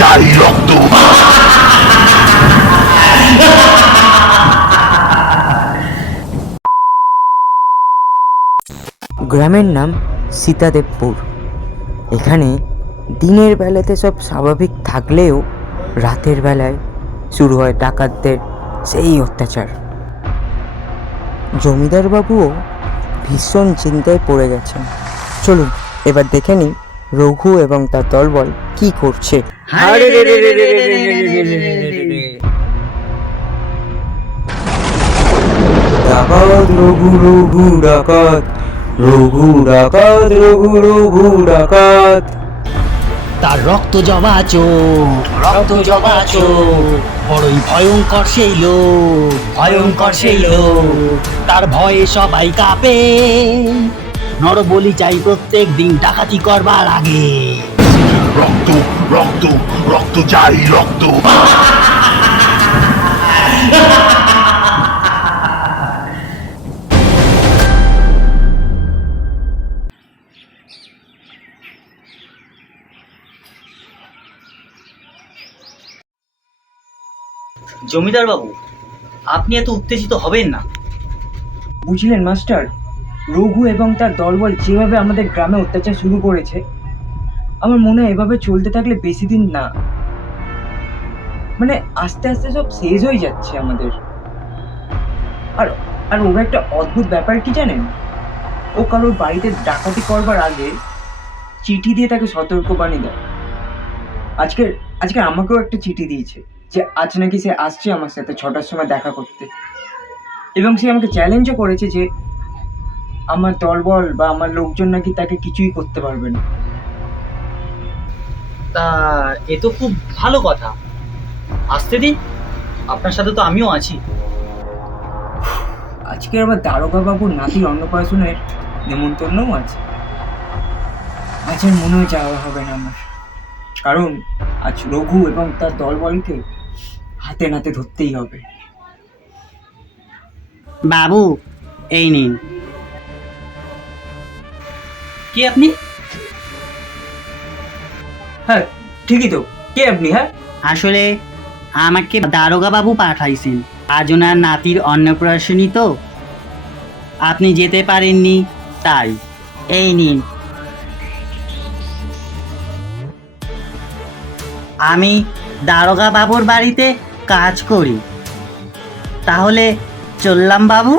চাই রক্ত। গ্রামের নাম সীতাদেবপুর। এখানে দিনের বেলাতে সব স্বাভাবিক থাকলেও রাতের বেলায় শুরু হয় ডাকাতদের সেই অত্যাচার। জমিদার বাবুও ভীষণ চিন্তায় পড়ে গেছেন। চলুন এবার দেখে নিই রঘু এবং তার দলবল কি করছে। ডাকাত রঘু, রঘু ডাকাত, রঘু ডাকাত, রঘু রঘু ডাকাত। তার রক্ত জবা চোখ, রক্ত জবা চোখ, বড়ই ভয়ঙ্কর সেই লোক, ভয়ঙ্কর সেই লোক। তার ভয়ে সবাই কাঁপে, নরবলি চাই প্রত্যেক দিন ডাকাতি করবার আগে। রক্ত রক্ত রক্ত চাই রক্ত। জমিদার বাবু, আপনি এত উত্তেজিত হবেন না। বুঝলেন মাস্টার, রঘু এবং তার দলবল যেভাবে আমাদের গ্রামে অত্যাচার শুরু করেছে, আমার মনে হয় এভাবে চলতে থাকলে বেশি দিন না, মানে আস্তে আস্তে সব শেষ হয়ে যাচ্ছে আমাদের। আর আর ওর একটা অদ্ভুত ব্যাপার কি জানেন, ও কারোর বাড়িতে ডাকাতি করবার আগে চিঠি দিয়ে তাকে সতর্কবাণী দেয়। আজকে আজকে আমাকেও একটা চিঠি দিয়েছে যে আজ নাকি সে আসছে আমার সাথে 6টার সময় দেখা করতে, এবং সে আমাকে চ্যালেঞ্জও করেছে যে আমার দলবল বা আমার লোকজন নাকি তাকে কিছুই করতে পারবে না। তা এ তো খুব ভালো কথা, আসতে দিন, আপনার সাথে তো আমিও আছি। আজকে আবার দারোগা বাবুর নাতির অন্নপ্রাশনের নেমন্তন্নও আছে। আজ আর মনে হয় যাওয়া হবে না আমার, কারণ আজ রঘু এবং তার দলবলকে হাতে নাতে ধরতেই হবে। বাবু, এই নিন। কি আপনি? হ্যাঁ ঠিকই তো, কে আপনি? হ্যাঁ আসলে আমাকে দারোগা বাবু পাঠাইছেন, আজ ওনার নাতির অন্নপ্রাশনই তো, আপনি যেতে পারেননি তাই। এই নিন। আমি দারোগা বাবুর বাড়িতে কাজ করি, তাহলে চললাম বাবু।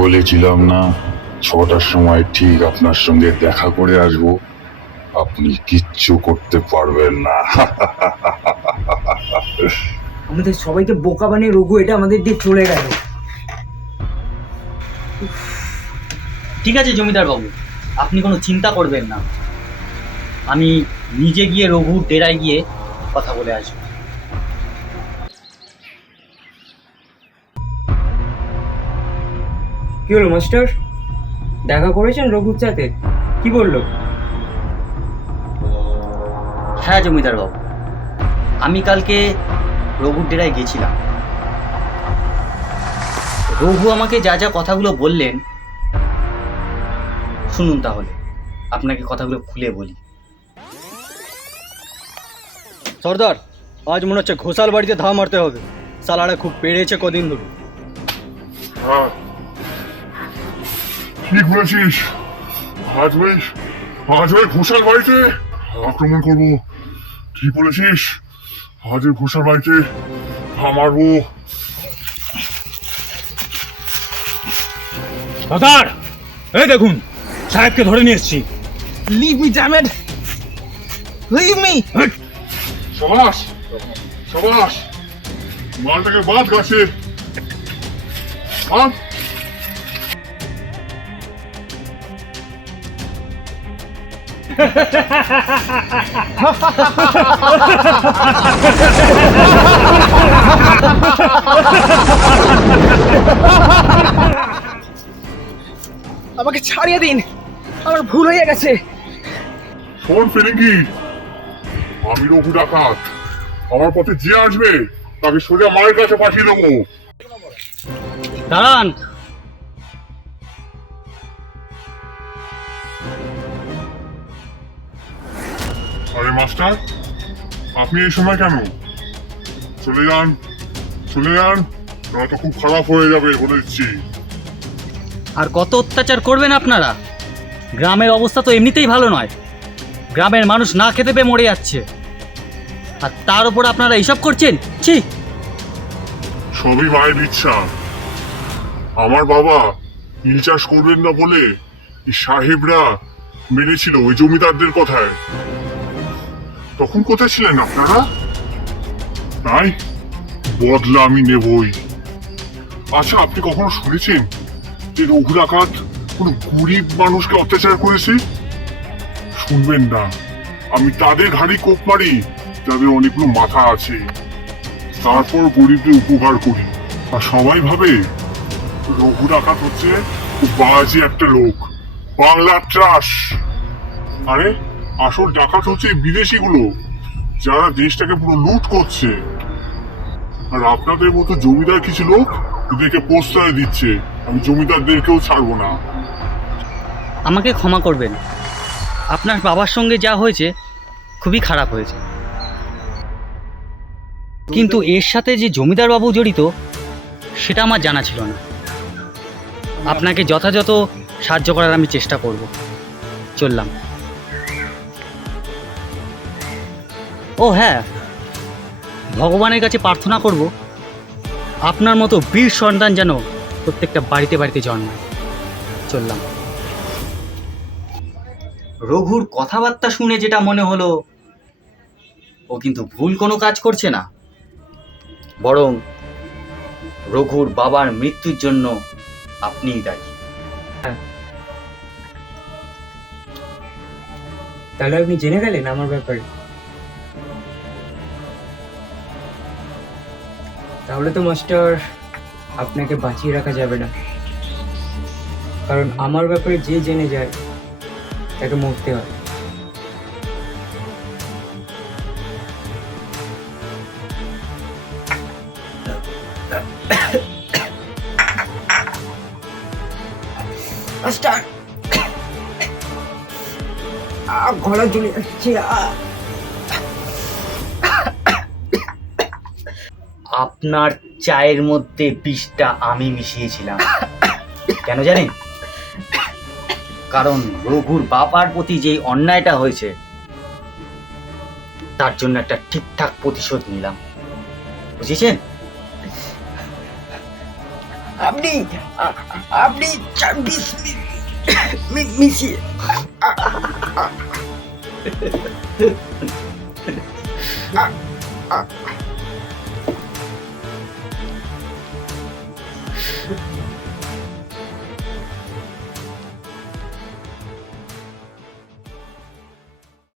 বলেছিলাম না 6টার সময় ঠিক আপনার সঙ্গে দেখা করে আসবো, আপনি কিচ্ছু করতে পারবেন না। আমাদের সবাইকে বোকা বানিয়ে রঘু এটা আমাদের দিয়ে চলে গেল। ঠিক আছে জমিদার বাবু, আপনি কোনো চিন্তা করবেন না, আমি নিজে গিয়ে রঘুর ডেরায় গিয়ে কথা বলে আসবো। কি হলো মাস্টার, দেখা করেছেন রঘুর সাথে? কি বললো? হ্যাঁ জমিদার বাবু, আমি কালকে রঘুর ডেরায় গেছিলাম। রঘু আমাকে যা যা কথাগুলো বললেন, শুনুন তাহলে আপনাকে কথাগুলো খুলে বলি। সর্দার, আজ মনে হচ্ছে ঘোষাল বাড়িতে ধাওয়া মারতে হবে, সালারা খুব বেড়েছে কদিন ধরে। ঠিক বলেছিস, আজ ওই ঘোষাল বাড়িতে আক্রমণ করবো। ঠিক বলেছিস, আজ ওই ঘোষাল বাড়িতে মারবো। সর্দার, এই দেখুন, সাহেবকে ধরে নিয়ে এসেছি। Leave me, damn it! Leave me! সাবাস সাবাস, মালটাকে বাদ গাছে। আমাকে ছাড়িয়ে দিন, আমার ভুল হয়ে গেছে। শোন ফিরিঙ্গি, আমি রঘু ডাকাত। আমার পথে যে আসবে তাকে সোজা মায়ের কাছে পাঠিয়ে দেবো। দাঁড়ান। আরে মাস্টার, আপনি এই সময় কেন? চলে যান, চলে যান, নয়তো খুব খারাপ হয়ে যাবে বলে দিচ্ছি। আর কত অত্যাচার করবেন আপনারা? গ্রামের অবস্থা তো এমনিতেই ভালো নয়। গ্রামের মানুষ না খেতে পেয়ে মরে যাচ্ছে, আর তার উপর আপনারা এইসব করছেন। ছি! সবই মায়ের ইচ্ছা। আমার বাবা নীল চাষ করবেন না বলে এই সাহেবরা মেনেছিল ওই জমিদারদের কথায়। তখন কোথায় ছিলেন আপনারা? তাই বদলা আমি নেবই। আচ্ছা, আপনি কখনো শুনেছেন যে রঘু ডাকাত কোনো গরিব মানুষকে অত্যাচার করেছে? শুনবেন না, আমি তাদের ঘাড়ি কোপ মারি যাদের অনেকগুলো মাথা আছে, তারপর গরিবদের উপকার করি। আর সবাই ভাবে রঘু ডাকাত হচ্ছে খুব বাজে একটা লোক, বাংলার ত্রাস। আরে আসল ডাকাত হচ্ছে এই বিদেশিগুলো, যারা দেশটাকে পুরো লুট করছে। আর আপনাদের মতো জমিদার কিছু লোক এদেরকে প্রশ্রয় দিচ্ছে। আমি জমিদারদেরকেও ছাড়বো না। আমাকে ক্ষমা করবেন, আপনার বাবার সঙ্গে যা হয়েছে খুবই খারাপ হয়েছে। কিন্তু এর সাথে যে জমিদার বাবু জড়িত সেটা আমার জানা ছিল না। আপনাকে যথাযথ সাহায্য করার আমি চেষ্টা করব। চললাম। ও হ্যাঁ, ভগবানের কাছে প্রার্থনা করব আপনার মতো বীর সন্তান যেন প্রত্যেকটা বাড়িতে বাড়িতে জন্মায়। চললাম। রঘুর কথাবার্তা শুনে যেটা মনে হলো, ও কিন্তু ভুল কোনো কাজ করছে না, বরং রঘুর বাবার মৃত্যুর জন্য আপনিই দায়ী। তাহলে আপনি জেনে গেলেন আমার ব্যাপারে? তাহলে তো মাস্টার আপনাকে বাঁচিয়ে রাখা যাবে না, কারণ আমার ব্যাপারে যে জেনে যায় তাকে মরতে হয়। মাস্টার, গলা চলে যাচ্ছে। আপনার চায়ের মধ্যে বিষটা আমি মিশিয়েছিলাম। কেন জানেন? কারণ রঘুর বাবার প্রতি যে অন্যায়টা হয়েছে তার জন্য একটা ঠিকঠাক প্রতিশোধ নিলাম। বুঝেছেন? আপনি আপনি মিশিয়ে